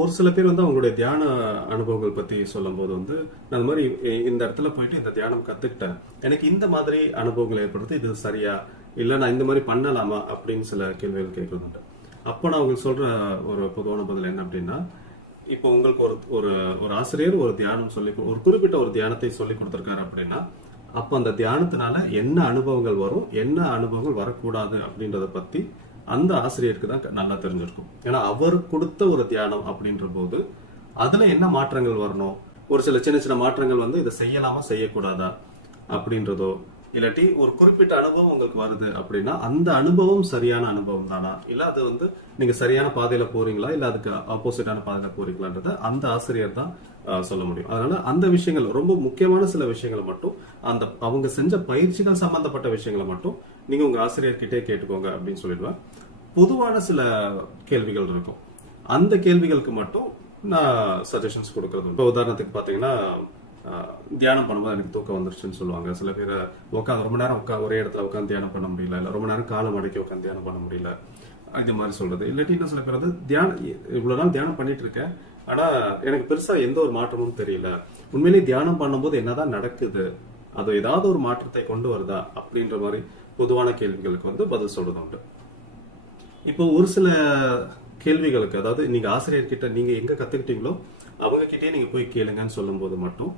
ஒரு சில பேர் வந்து அவங்களுடைய தியான அனுபவங்கள் பத்தி சொல்லும்போது வந்து நான் இந்த மாதிரி இந்த இடத்துல போயிட்டு இந்த தியானம் கத்துக்கிட்டேன், எனக்கு இந்த மாதிரி அனுபவங்கள் ஏற்படுறது, இது சரியா இல்ல நான் இந்த மாதிரி பண்ணலாமா அப்படின்னு சில கேள்விகள் கேட்கறது. அப்போ நான் உங்களுக்கு சொல்ற ஒரு பொதுவான பதில் என்ன அப்படின்னா, இப்போ உங்களுக்கு ஒரு ஒரு ஒரு ஆசிரியர் ஒரு தியானம் ஒரு குறிப்பிட்ட ஒரு தியானத்தை சொல்லி கொடுத்திருக்காரு அப்படின்னா, அப்ப அந்த தியானத்தினால என்ன அனுபவங்கள் வரும், என்ன அனுபவங்கள் வரக்கூடாது அப்படின்றத பத்தி அந்த ஆசிரியருக்கு தான் நல்லா தெரிஞ்சிருக்கும். ஏன்னா அவர் கொடுத்த ஒரு தியானம் அப்படின்ற போது அதுல என்ன மாற்றங்கள் வரணும், ஒரு சில சின்ன சின்ன மாற்றங்கள் வந்து இதை செய்யலாமா செய்யக்கூடாதா அப்படின்றதோ, இல்லாட்டி ஒரு குறிப்பிட்ட அனுபவம் உங்களுக்கு வருது அப்படின்னா அந்த அனுபவம் சரியான அனுபவம் தானா, இல்ல அது வந்து நீங்க சரியான பாதையில போறீங்களா இல்ல அதுக்கு ஆப்போசிட்டான பாதையில போறீங்களான்றத அந்த ஆசிரியர் தான் சொல்ல முடியும். அதனால அந்த விஷயங்கள் ரொம்ப முக்கியமான சில விஷயங்களை மட்டும் அந்த அவங்க செஞ்ச பயிற்சிகள் சம்பந்தப்பட்ட விஷயங்களை மட்டும் நீங்க உங்க ஆசிரியர்கிட்டே கேட்டுக்கோங்க அப்படின்னு சொல்லிடுவேன். பொதுவான சில கேள்விகள் இருக்கும், அந்த கேள்விகளுக்கு மட்டும் நான் சஜஷன்ஸ் கொடுக்கறது. இப்போ உதாரணத்துக்கு பாத்தீங்கன்னா தியானம் பண்ணும்போது எனக்கு தூக்கம் வந்துருச்சுன்னு சொல்லுவாங்க. சில பேர் உட்காந்து ரொம்ப நேரம் ஒரே இடத்துல உட்காந்து தியானம் பண்ண முடியல, இல்ல ரொம்ப நேரம் காலம் அடக்கி உட்காந்து தியானம் பண்ண முடியல, இது மாதிரி சொல்றது. இல்லாட்டி இன்னும் சில பேர் வந்து இவ்வளவு நாள் தியானம் பண்ணிட்டு இருக்கேன், ஆனா எனக்கு பெருசா எந்த ஒரு மாற்றமும் தெரியல, உண்மையிலேயே தியானம் பண்ணும்போது என்னதான் நடக்குது, அது ஏதாவது ஒரு மாற்றத்தை கொண்டு வருதா அப்படின்ற மாதிரி பொதுவான கேள்விகளுக்கு வந்து பதில் சொல்றது உண்டு. இப்போ ஒரு சில கேள்விகளுக்கு, அதாவது நீங்க ஆசிரியர்கிட்ட நீங்க எங்க கத்துக்கிட்டீங்களோ அவங்க கிட்டே நீங்க போய் கேளுங்கன்னு சொல்லும் போது மட்டும்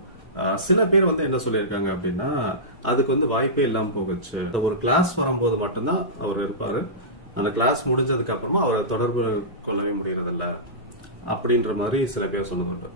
சில பேர் வந்து என்ன சொல்லியிருக்காங்க அப்படின்னா, அதுக்கு வந்து வாய்ப்பே இல்லாம போகுச்சு, ஒரு கிளாஸ் வரும்போது மட்டும்தான் அவர் இருப்பாரு, அந்த கிளாஸ் முடிஞ்சதுக்கு அப்புறமா அவரை தொடர்பு கொள்ளவே முடியறதில்ல அப்படின்ற மாதிரி சில பேர் சொன்னது உண்டு.